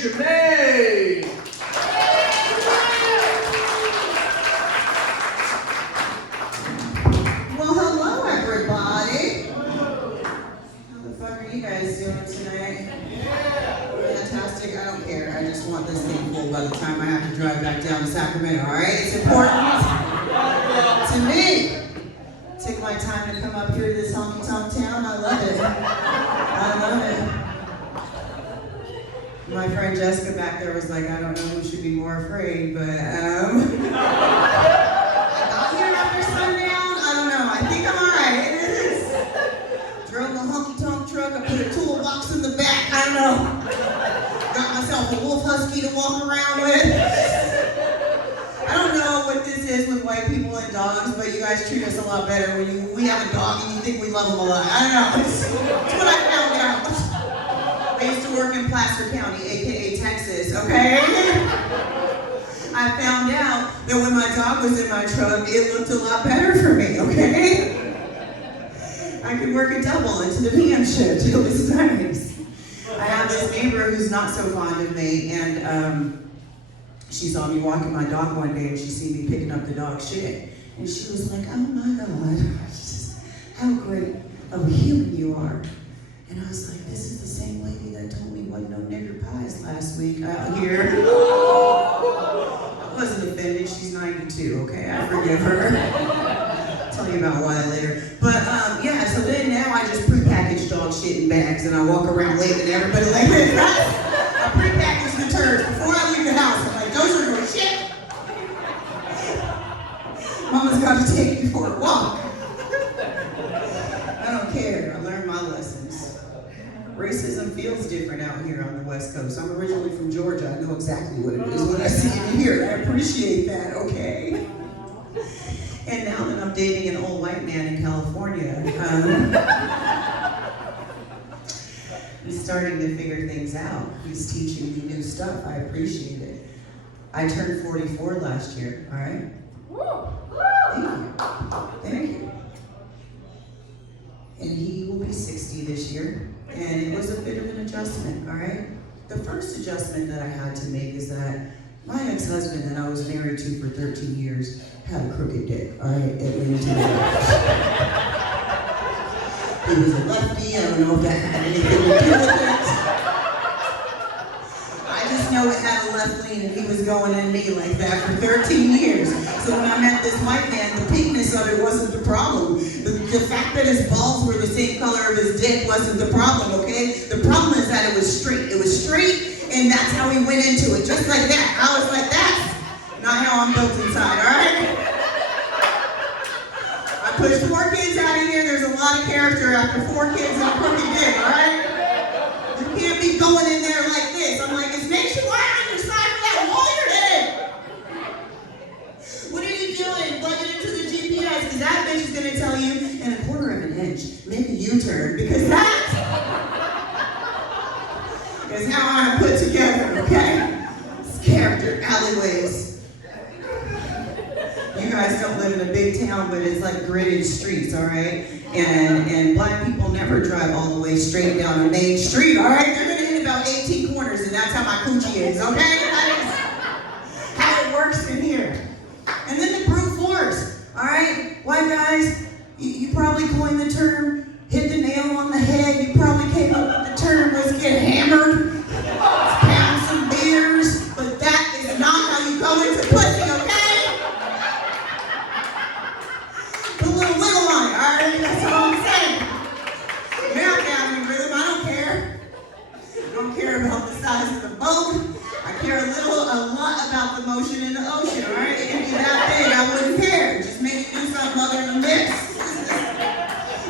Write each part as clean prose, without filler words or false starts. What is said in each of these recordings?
is your name? Well, hello, everybody. How the fuck are you guys doing tonight? Fantastic. I don't care. I just want this thing full by the time I have to drive back down to Sacramento, all right? It's important to me. Take my time to come up here to this honky-tonk town. I love it. I love it. My friend Jessica back there was like, I don't know who should be more afraid, but I got here after sundown. I don't know. I think I'm all right. It is. Drove the honky-tonk truck. I put a toolbox in the back. I don't know. Got myself a wolf husky to walk around with. I don't know what this is with white people and dogs, but you guys treat us a lot better when we have a dog and you think we love them a lot. I don't know. It's what I found out. I used to work in Placer County, aka Texas, okay? I found out that when my dog was in my truck, it looked a lot better for me, okay? I could work a double into the PM shift. It was nice. I have this neighbor who's not so fond of me, and she saw me walking my dog one day, and she seen me picking up the dog shit. And she was like, oh my God, how great of a human you are. And I was like, this is the same lady that told me wasn't no nigger pies last week out here. I wasn't offended, she's 92, okay? I forgive her. I'll tell you about why later. But yeah, so then now I just prepackage dog shit in bags and I walk around waving at everybody like this, right? I prepackage the turds before I leave the house. I'm like, those are your shit. Mama's got to take you for a walk. I don't care, I learned my lessons. Racism feels different out here on the West Coast. I'm originally from Georgia. I know exactly what it is when I see it here. I appreciate that, okay? And now that I'm dating an old white man in California, he's starting to figure things out. He's teaching me new stuff. I appreciate it. I turned 44 last year, all right? Thank you. Thank you. And he will be 60 this year. And it was a bit of an adjustment, all right? The first adjustment that I had to make is that my ex-husband that I was married to for 13 years had a crooked dick, all right? It leaned to the left. He was a lefty. I don't know if that had anything to do with it. I just know it had a left lean and he was going in me like that for 13 years. So when I met this white man, the pinkness of it wasn't the problem. The fact that his balls were the same color of his dick wasn't the problem, okay? The problem is that it was straight. It was straight, and that's how he went into it, just like that. I was like, that's not how I'm built inside, all right? I pushed 4 kids out of here. There's a lot of character after 4 kids and a crooked dick, all right? You can't be going in there like this. I'm like, is Nationwide on your side for that wall you're in? What are you doing? Plug it into the GPS, because that bitch is going to tell you in 1/4 of an inch, make a U-turn, because that is how I'm put together, okay? It's character, alleyways. You guys don't live in a big town, but it's like gridded streets, all right? And black people never drive all the way straight down a main street, all right? They're gonna hit about 18 corners, and that's how my coochie is, okay? That is how it works in here. And then the brute force, all right? White guys, you probably coined the term, hit the nail on the head. You probably came up with the term, let's get hammered, let's pound some beers, but that is not how you go into pussy, okay? Put a little wiggle on it, all right? That's what I'm saying. Now down in rhythm, I don't care. I don't care about the size of the boat. I care a lot about the motion in the ocean, all right? It can be that big, I wouldn't care. Just make it do something other than this.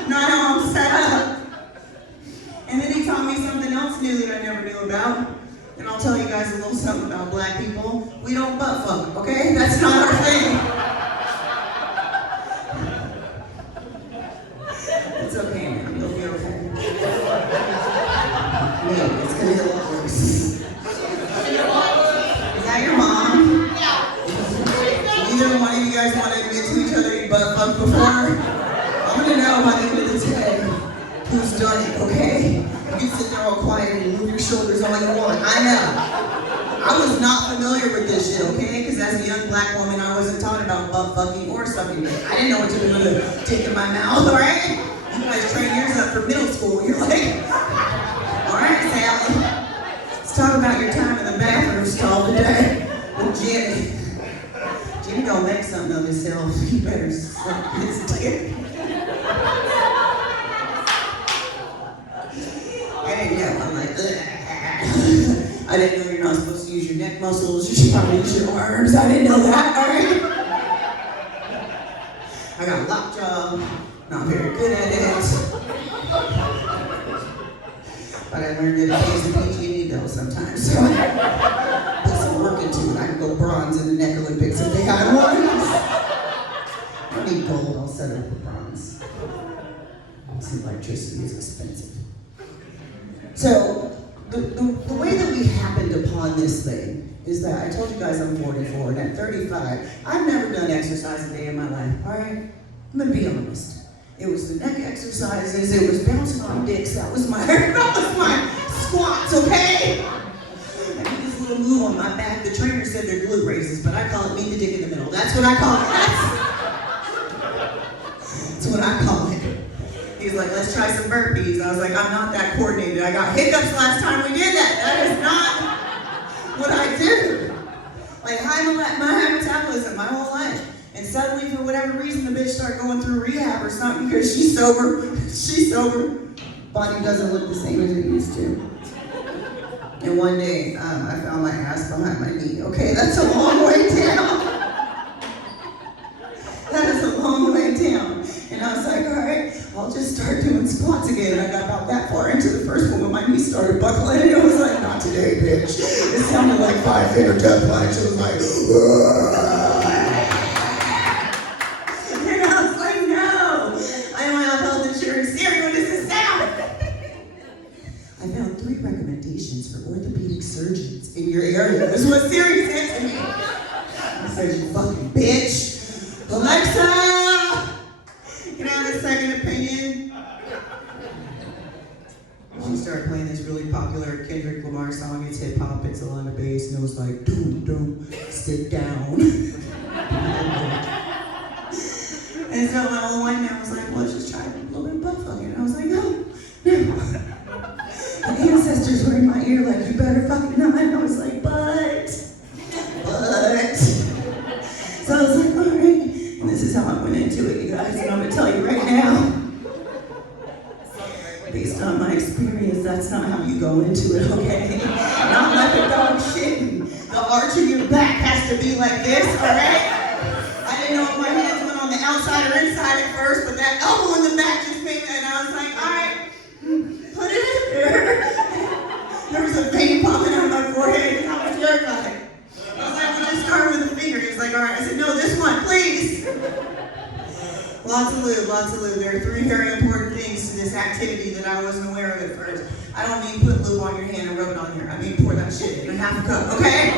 Not how I'm set up. And then he taught me something else new that I never knew about. And I'll tell you guys a little something about black people. We don't butt fuck, okay? That's not our thing. It's okay, man. You'll be okay. No, it's gonna be a lot worse. Is that your mom? Yeah. Neither one of you guys want to admit to each other you butt fucked before? I'm gonna know by the end of the day who's done it, okay? You can sit there all quiet and move your shoulders all you want. I know. as a young black woman, I wasn't taught about butt fucking or sucking dick. I didn't know what to do with a dick in my mouth, all right? You guys train yours up for middle school. You're like, all right, Sally, let's talk about your time in the bathroom stall today with Jimmy. Jimmy don't make something of himself. He better suck his dick. And yeah, I'm like, ugh. I didn't know you're not supposed to use your neck muscles. You should probably use your arms. I didn't know that, all right? I got lockjaw. Not very good at it. But I learned that it pays the PG&E bill sometimes. So I put some work into it. I can go bronze in the neck Olympics if they had one. I don't need gold. I'll settle for bronze. Some electricity is expensive. So the way that we happened upon this thing is that I told you guys I'm 44, and at 35, I've never done exercise a day in my life, all right? I'm gonna be honest. It was the neck exercises, it was bouncing on dicks, that was my squats, okay? I did this little move on my back. The trainer said they're glute raises, but I call it meet the dick in the middle. That's what I call it. That's what I call it. He's like, let's try some burpees. I was like, I'm not that coordinated. I got hiccups last time we did that. That is not what I do. Like my metabolism my whole life. And suddenly, for whatever reason, the bitch started going through rehab or something because she's sober. She's sober. Body doesn't look the same as it used to. And one day, I found my ass behind my knee. Okay, that's a long way down. That is a long way down. And I was like, all right, I'll just start doing squats again. And I got about that far into the first one when my knee started buckling. And it was like, not today, bitch. It sounded like 5 Finger Death Punch. It was like, and I was like, no. I don't have health insurance. Siri, what does this sound? I found 3 recommendations for orthopedic surgeons in your area. That's what Siri said to me. I said, you fucking bitch. Alexa! Can I have a second opinion? She started playing this really popular Kendrick Lamar song. It's hip hop, it's a lot of bass, and it was like, doom, doom, sit down. And so my old white man was like, well, let's just try a little bit of butt fucking. And I was like, no. The ancestors were in my ear like, you better fucking not. And I was like, but. So I was like, all right. And this is how I went into it, you guys. And I'm gonna tell you right now, based on my experience, that's not how you go into it, okay? Not like a dog shitting. The arch of your back has to be like this, all right? I didn't know if my hands went on the outside or inside at first, but that elbow in the back just made it, and I was like, all right, put it in there. There was a vein popping out of my forehead, and I was terrified. I was like, well, just start with a finger. He was like, all right. I said, no, this one, please. Lots of lube, lots of lube. There are 3 very important things to this activity that I wasn't aware of at first. I don't mean put lube on your hand and rub it on here. I mean pour that shit in a half a cup, okay?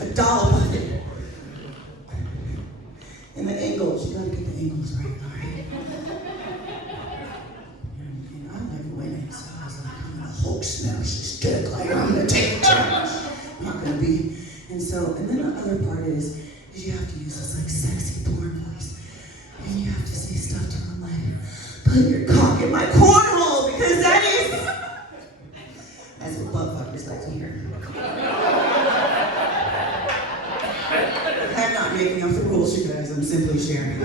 A dollop of it. And the angles, you gotta get the angles right, all right? And I like women, so I was like, I'm gonna Hulk smash this dick, like I'm gonna take a charge. I'm not gonna be. And then the other part is you have to use this like sexy porn voice. And you have to say stuff to them like, put your cock in my cornhole, because that's what butt fuckers like to hear. I'm not making up the rules, you guys, I'm simply sharing.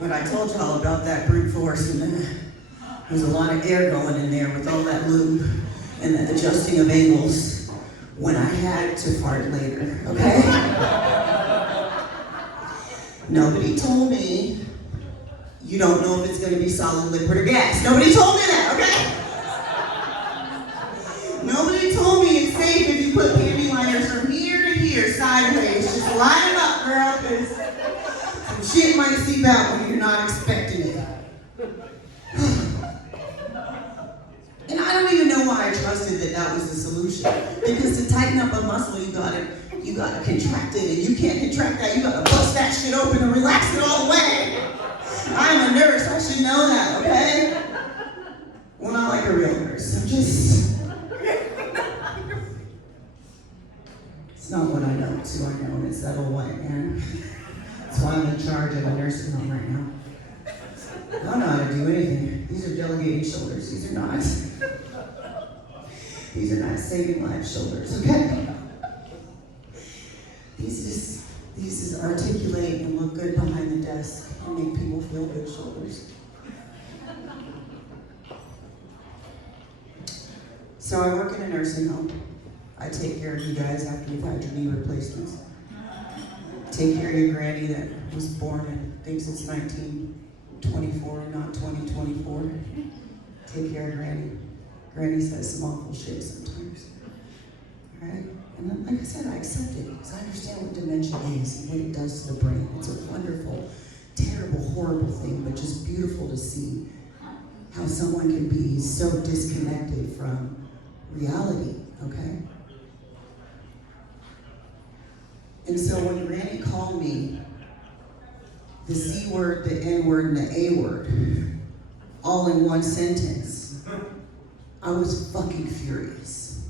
But I told y'all about that brute force, and there's a lot of air going in there with all that lube and the adjusting of angles when I had to fart later, okay? Nobody told me you don't know if it's gonna be solid, liquid, or gas. Nobody told me that, okay? Nobody told me it's safe if you put panty liners from here to here, sideways. Just line them up, girl, because some shit might seep out when you're not expecting it. And I don't even know why I trusted that was the solution. Because to tighten up a muscle, you gotta contract it, and you can't contract that. You gotta bust that shit open and relax it all the way. I'm a nurse, I should know that, okay? Well, not like a real nurse. I'm just settle white man. That's why I'm in charge of a nursing home right now. I don't know how to do anything. These are delegating shoulders. These are not. These are not saving life shoulders, okay? These is articulate and look good behind the desk and make people feel good shoulders. So I work in a nursing home. I take care of you guys after you've had your knee replacements. Take care of your granny that was born and thinks it's 1924 and not 2024. Take care of granny. Granny says some awful shit sometimes. All right? And then, like I said, I accept it because I understand what dementia is and what it does to the brain. It's a wonderful, terrible, horrible thing, but just beautiful to see how someone can be so disconnected from reality, okay? And so when Granny called me the C word, the N word, and the A word, all in one sentence, I was fucking furious.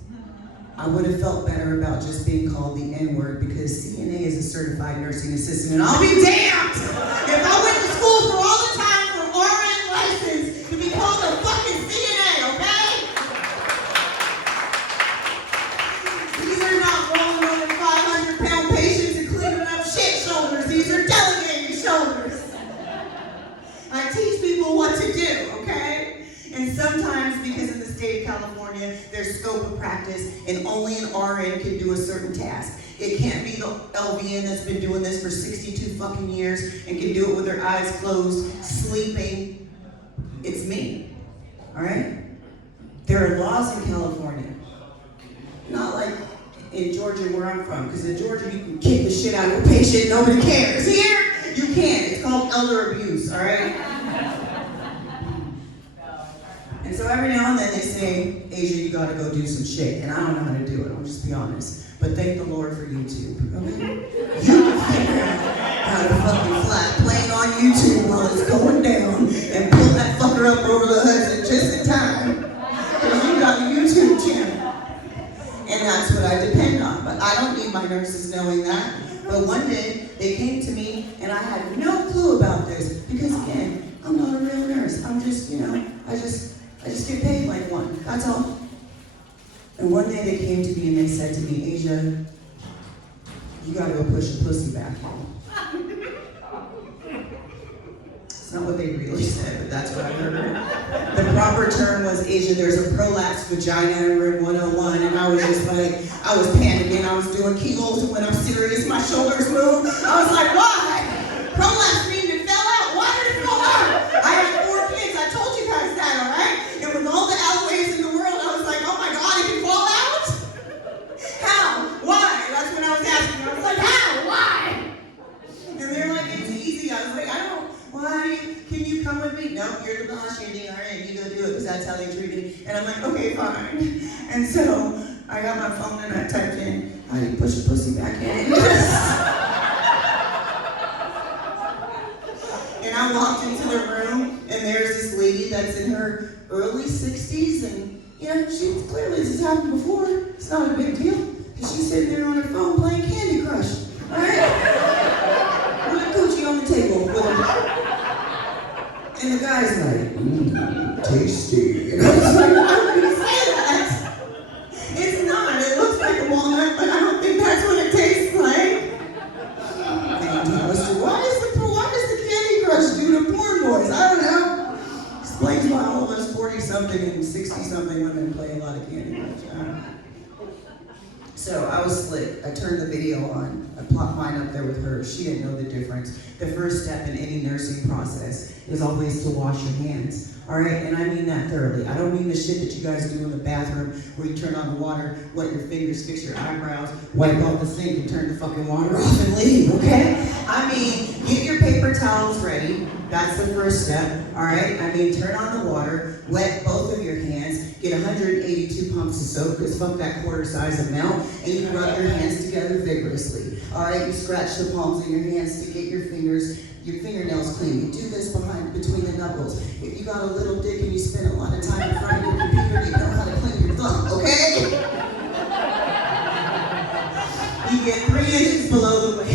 I would have felt better about just being called the N word because CNA is a certified nursing assistant, and I'll be damned if I went to school for all the time for RN license to be called a fucking CNA, okay? These are not rolling over 500-pound patients and cleaning up shit shoulders. These are delegating shoulders. I teach people what to do, okay? And sometimes, because in the state of California, there's scope of practice, and only an RN can do a certain task. It can't be the LVN that's been doing this for 62 fucking years and can do it with their eyes closed, sleeping. It's me, all right? There are laws in California, not like in Georgia where I'm from, because in Georgia you can kick the shit out of a patient, nobody cares. Here, you can't. It's called elder abuse, all right? And so every now and then they say, Asia, you gotta go do some shit. And I don't know how to do it, I'll just be honest. But thank the Lord for YouTube, okay? You can figure out how to fucking flat plane on YouTube while it's going down and pull that fucker up over the Hudson just in time. Because you got a YouTube channel. And that's what I depend on. But I don't need my nurses knowing that. But one day they came to me and I had no clue about this. Because again, I'm not a real nurse. I'm just, I just get paid like one, that's all. And one day they came to me and they said to me, Asia, you gotta go push a pussy back home. It's not what they really said, but that's what I heard. The proper term was, Asia, there's a prolapsed vagina in room 101, and I was just like, I was panicking, I was doing Kegels, and when I'm serious, my shoulders move. I was like, why? Prolapse means it fell out. Why did it fall out? I had 4 kids, I told you guys that, all right? And with all the outways in the world, I was like, oh my God, it can fall out? How? Why? That's what I was asking. I was like, how? Why? And they're like, it's easy. I was like, I don't, why? Can you come with me? No, you're the boss, you're the RN, you go do it, because that's how they treat me. And I'm like, okay, fine. And so I got my phone and I typed in, how do you push a pussy back in? And I walked into the room, and there's this lady that's in her early 60s, and she clearly this has happened before. It's not a big deal. And she's sitting there on her phone playing Candy Crush. All right? With a coochie on the table. And the guy's like, tasty. And I was like, I'm going to say that. It's not. It looks like a walnut, but I don't think that's what it tastes like. Why does the Candy Crush do to poor boys? I don't know. Explains why all of us 40-something and 60-something women play a lot of Candy Crush. So I was slick. I turned the video on. I plopped mine up there with hers. She didn't know the difference. The first step in any nursing process is always to wash your hands. All right, and I mean that thoroughly. I don't mean the shit that you guys do in the bathroom where you turn on the water, wet your fingers, fix your eyebrows, wipe off the sink, and turn the fucking water off and leave, okay? I mean, get your paper towels ready. That's the first step, all right? I mean, turn on the water, wet both of your hands, get 182 pumps of soap, because fuck that quarter size amount, and you rub your hands together vigorously. All right, you scratch the palms of your hands to get your fingernails clean. You do this between the knuckles. If you got a little dick and you spend a lot of time in front of your computer, you know how to clean your thumb, okay? You get 3 inches below the waist.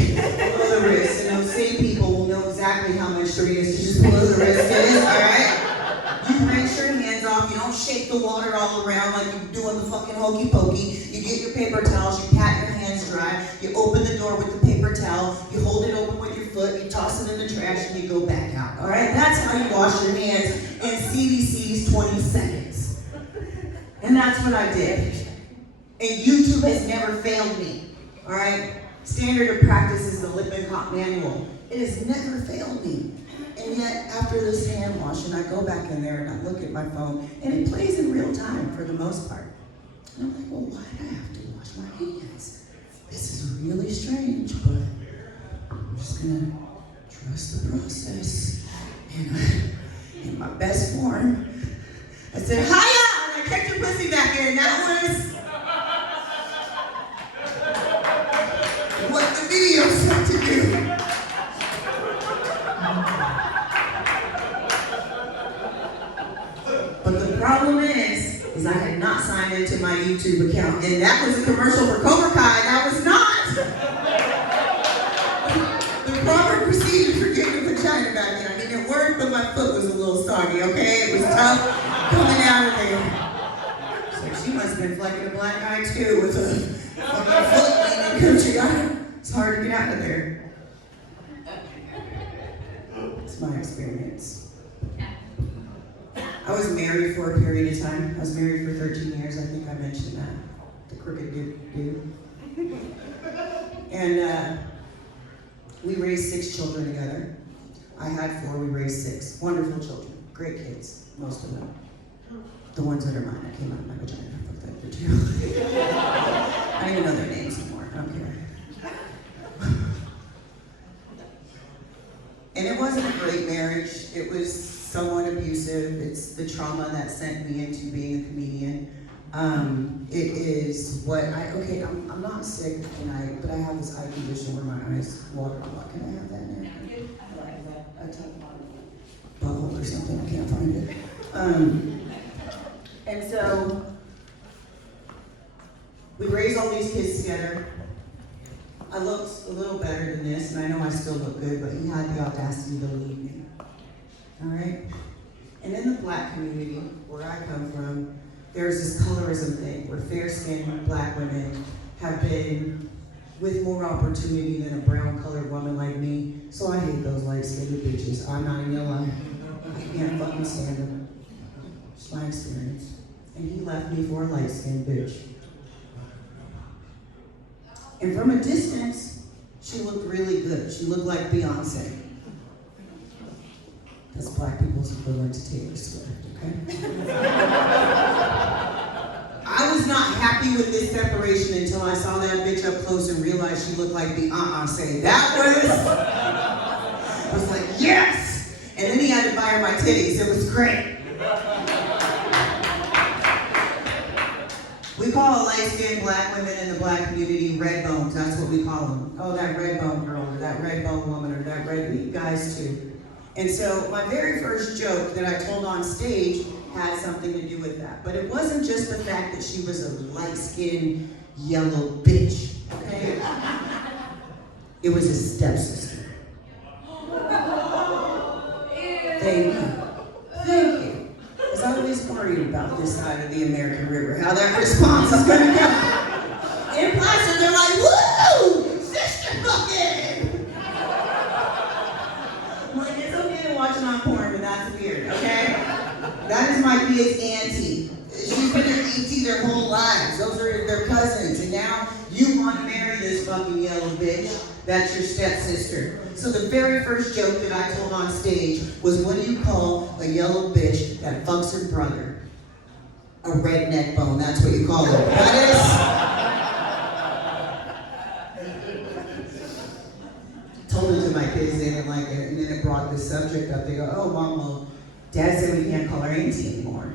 shake the water all around like you're doing the fucking hokey pokey. You get your paper towels, you pat your hands dry, you open the door with the paper towel, you hold it open with your foot, you toss it in the trash, and you go back out. All right? That's how you wash your hands in CDC's 20 seconds. And that's what I did. And YouTube has never failed me. All right? Standard of practice is the Lippincott manual. It has never failed me. And yet, after this hand washing, I go back in there and I look at my phone, and it plays in real time for the most part. And I'm like, well, why do I have to wash my hands? This is really strange, but I'm just gonna trust the process. And in my best form, I said, hiya! And I kicked your pussy back in. That was what the video said to do. But the problem is I had not signed into my YouTube account, and that was a commercial for Cobra Kai, and I was not. The proper procedure for getting a vagina back in. I mean, it worked, but my foot was a little soggy, okay? It was tough coming out of there. So she must have been flecking a black eye too with a fucking foot leaning coochie. It's hard to get out of there. It's my experience. I was married for a period of time. I was married for 13 years. I think I mentioned that. The crooked dude. And we raised 6 children together. I had 4, we raised 6. Wonderful children. Great kids, most of them. The ones that are mine, I came out of my vagina. Fuck that bitch. I don't even know their names anymore. I don't care. And it wasn't a great marriage. It was somewhat abusive. It's the trauma that sent me into being a comedian. It is what I'm not sick tonight, but I have this eye condition where my eyes water a lot. Can I have that now? A butthole or something, I can't find it. And so, we raised all these kids together. I looked a little better than this, and I know I still look good, but he had the audacity to leave me. All right? And in the black community, where I come from, there's this colorism thing where fair-skinned black women have been with more opportunity than a brown-colored woman like me. So I hate those light-skinned bitches. I'm not even gonna lie. I can't fucking stand them. It's my experience. And he left me for a light-skinned bitch. And from a distance, she looked really good. She looked like Beyonce. That's black people's equivalent to Taylor Swift, okay? I was not happy with this separation until I saw that bitch up close and realized she looked like Beyonce. I was like, yes! And then he had to buy her my titties. It was great. We call light-skinned black women in the black community red bones. That's what we call them. Oh, that red bone girl, or that red bone woman, or that red guys too. And so my very first joke that I told on stage had something to do with that. But it wasn't just the fact that she was a light-skinned yellow bitch, okay? It was a stepsister. Thank you. Thank you. Because I always worried about this side of the American River, how that response is going to go. In Placer, they're like, woo! Sister fucking! I'm like, it's okay to watch it on porn, but that's weird, okay? That is my kid's auntie. She's been their auntie their whole lives. Those are their cousins. And now you want to marry this fucking yellow bitch. That's your stepsister. So the very first joke that I told on stage was, what do you call a yellow bitch that fucks her brother? A redneck bone. That's what you call it. That is. Told it to my kids, they didn't like it, and then it brought this subject up. They go, oh, Mom, well, Dad said we can't call her auntie anymore.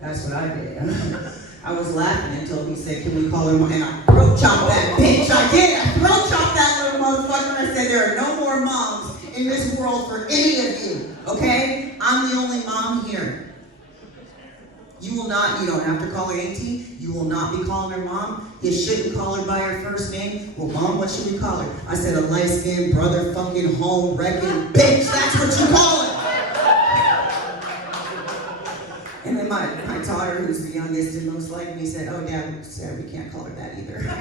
That's what I did. I was laughing until he said, can we call her mom? And I throat chopped that bitch. I did. I throat chopped that little motherfucker. And I said, there are no more moms in this world for any of you, okay? I'm the only mom here. You don't have to call her auntie. You will not be calling her mom. You shouldn't call her by her first name. Well, Mom, what should we call her? I said, a light-skinned, brother fucking home wrecking bitch. That's what you call her. And then my daughter, who's the youngest and most like me, said, oh, Dad said we can't call her that either. I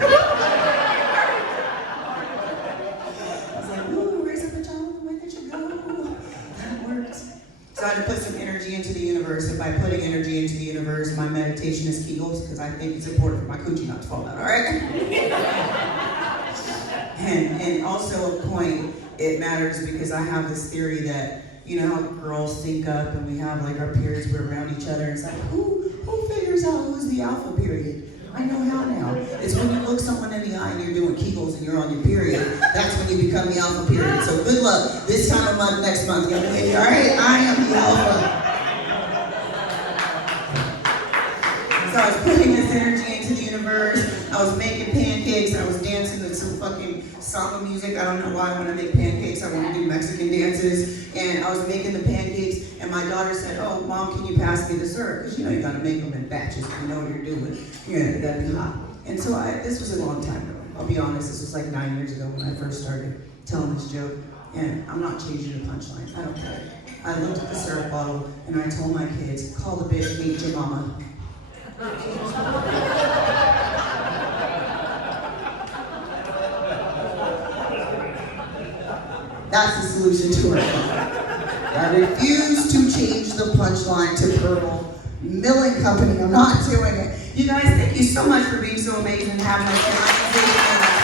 was like, ooh, raise up a child the way that you go. That worked. So I had to put some energy into the universe, and by putting energy into the universe, my meditation is Kegels, because I think it's important for my coochie not to fall out, all right? And also a point, it matters because I have this theory that, you know how girls sync up and we have like our periods, we're around each other, and it's like, who figures out who's the alpha period? I know how now. It's when you look someone in the eye and you're doing Kegels and you're on your period, that's when you become the alpha period. So good luck this time of month, next month, young lady, all right? I am the alpha. So I was putting this energy into the universe. I was making pancakes. I was dancing to some fucking samba music. I don't know why when I make pancakes, I want to do Mexican dances. And I was making the pancakes, and my daughter said, oh, Mom, can you pass me the syrup? Because you know you got to make them in batches. You know what you're doing. You got to be hot. And so this was a long time ago. I'll be honest, this was like 9 years ago when I first started telling this joke. And I'm not changing the punchline. I don't care. I looked at the syrup bottle, and I told my kids, call the bitch, meet your mama. That's the solution to her problem. I refuse to change the punchline to Purple Milling Company. I'm not doing it. You guys, thank you so much for being so amazing and having us.